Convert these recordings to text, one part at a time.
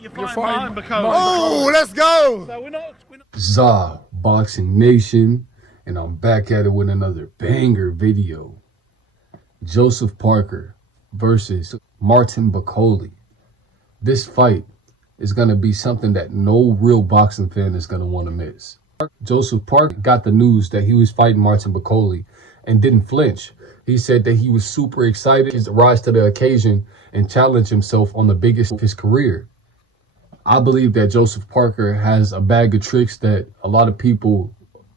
You're fighting Martin Bakole. Oh, let's go! So we're not... Za Boxing Nation, and I'm back at it with another banger video. Joseph Parker versus Martin Bakole. This fight is going to be something that no real boxing fan is going to want to miss. Joseph Parker got the news that he was fighting Martin Bakole and didn't flinch. He said that he was super excited to rise to the occasion and challenge himself on the biggest of his career. I believe that Joseph Parker has a bag of tricks that a lot of people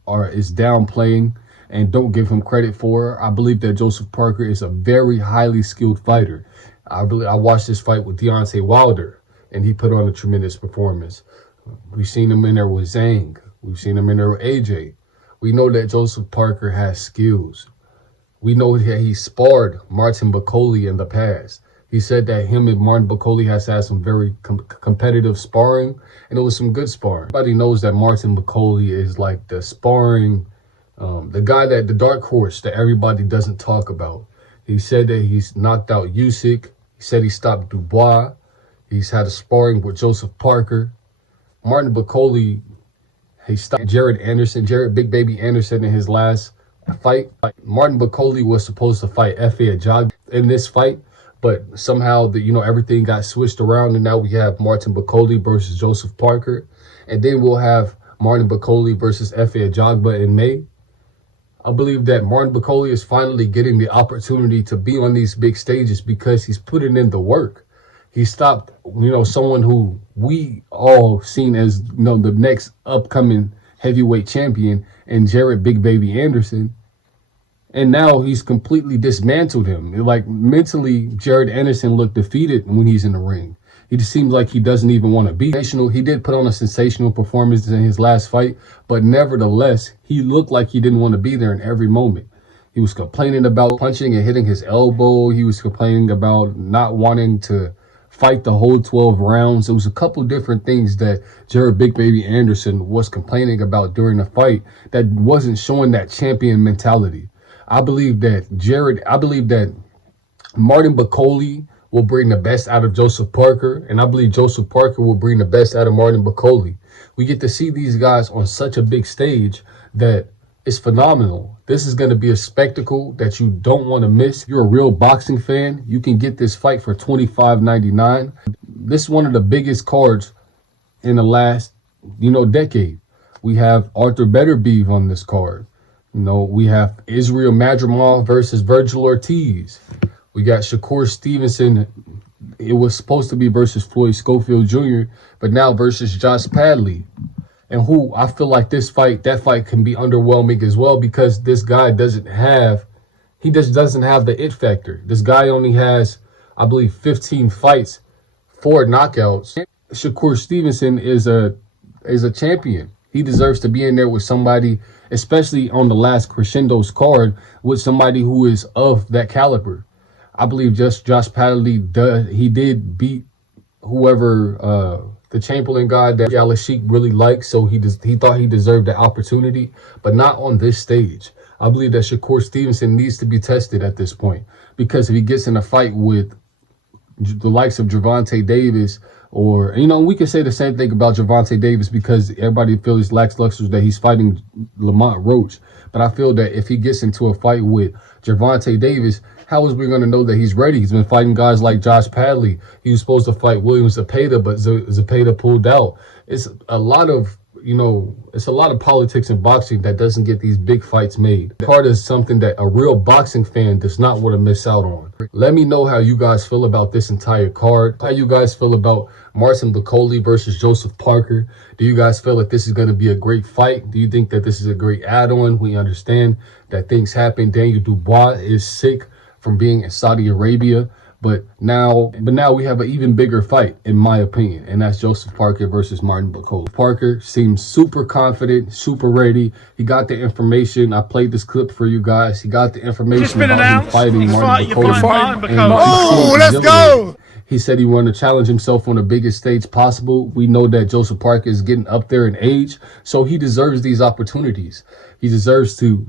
is downplaying and don't give him credit for. I believe that Joseph Parker is a very highly skilled fighter. I watched this fight with Deontay Wilder, and he put on a tremendous performance. We've seen him in there with Zhang. We've seen him in there with AJ. We know that Joseph Parker has skills. We know that he sparred Martin Bakole in the past. He said that him and Martin Bakole has had some very competitive sparring, and it was some good sparring. Everybody knows that Martin Bakole is like the sparring, the guy that the dark horse that everybody doesn't talk about. He said that he's knocked out Usyk. He said he stopped Dubois. He's had a sparring with Joseph Parker. Martin Bakole, he stopped Jared Big Baby Anderson in his last fight. Martin Bakole was supposed to fight Efe Ajagba in this fight, but somehow everything got switched around, and now we have Martin Bakole versus Joseph Parker, and then we'll have Martin Bakole versus Efe Ajagba in May. I believe that Martin Bakole is finally getting the opportunity to be on these big stages because he's putting in the work. He stopped, someone who we all seen as, the next upcoming heavyweight champion, and Jared Big Baby Anderson. And now he's completely dismantled him. Like, mentally, Jared Anderson looked defeated when he's in the ring. He just seems like he doesn't even want to be. He did put on a sensational performance in his last fight, but nevertheless, he looked like he didn't want to be there in every moment. He was complaining about punching and hitting his elbow. He was complaining about not wanting to fight the whole 12 rounds. It was a couple different things that Jared Big Baby Anderson was complaining about during the fight that wasn't showing that champion mentality. I believe that Martin Bakole will bring the best out of Joseph Parker, and I believe Joseph Parker will bring the best out of Martin Bakole. We get to see these guys on such a big stage that it's phenomenal. This is going to be a spectacle that you don't want to miss. If you're a real boxing fan, you can get this fight for $25.99. This is one of the biggest cards in the last, decade. We have Arthur Beterbiev on this card. We have Israel Madrimov versus Virgil Ortiz. We got Shakur Stevenson. It was supposed to be versus Floyd Schofield Jr., but now versus Josh Padley. And who I feel like that fight can be underwhelming as well, because this guy doesn't have the it factor. This guy only has, I believe, 15 fights, 4 knockouts. Shakur Stevenson is a champion. He deserves to be in there with somebody, especially on the last Crescendo's card, with somebody who is of that caliber. I believe just Josh Padley did beat whoever the Chamberlain guy that Sheik really likes, so he thought he deserved the opportunity, but not on this stage. I believe that Shakur Stevenson needs to be tested at this point, because if he gets in a fight with the likes of Gervonta Davis, or, we can say the same thing about Gervonta Davis, because everybody feels lackluster that he's fighting Lamont Roach. But I feel that if he gets into a fight with Gervonta Davis, how is we going to know that he's ready? He's been fighting guys like Josh Padley. He was supposed to fight William Zepeda, but Zepeda pulled out. It's a lot of politics in boxing that doesn't get these big fights made. Part is something that a real boxing fan does not want to miss out on. Let me know how you guys feel about this entire card. How you guys feel about Martin Bakole versus Joseph Parker. Do you guys feel that this is going to be a great fight? Do you think that this is a great add-on? We understand that things happen. Daniel Dubois is sick from being in Saudi Arabia. But now we have an even bigger fight, in my opinion, and that's Joseph Parker versus Martin Bakole. Parker seems super confident, super ready. He got the information. I played this clip for you guys. He got the information about him fighting Martin Bakole. Oh, let's go! He said he wanted to challenge himself on the biggest stage possible. We know that Joseph Parker is getting up there in age, so he deserves these opportunities. He deserves to,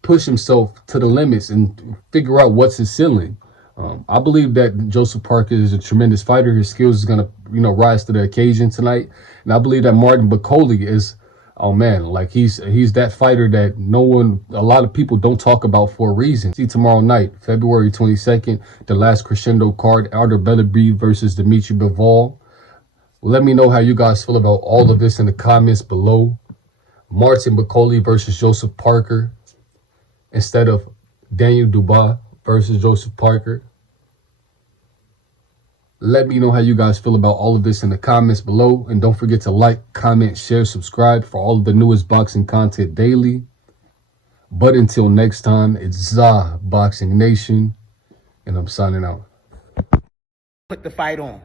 push himself to the limits and figure out what's his ceiling. I believe that Joseph Parker is a tremendous fighter. His skills is gonna, rise to the occasion tonight. And I believe that Martin Bakole is, oh man, like he's that fighter that a lot of people don't talk about for a reason. See tomorrow night, February 22nd, the last crescendo card, Elder Bellaby versus Dimitri Bivol. Let me know how you guys feel about all of this in the comments below. Martin Bakole versus Joseph Parker instead of Daniel Dubois versus Joseph Parker. Let me know how you guys feel about all of this in the comments below. And don't forget to like, comment, share, subscribe for all of the newest boxing content daily. But until next time, it's ZA Boxing Nation, and I'm signing out. Put the fight on.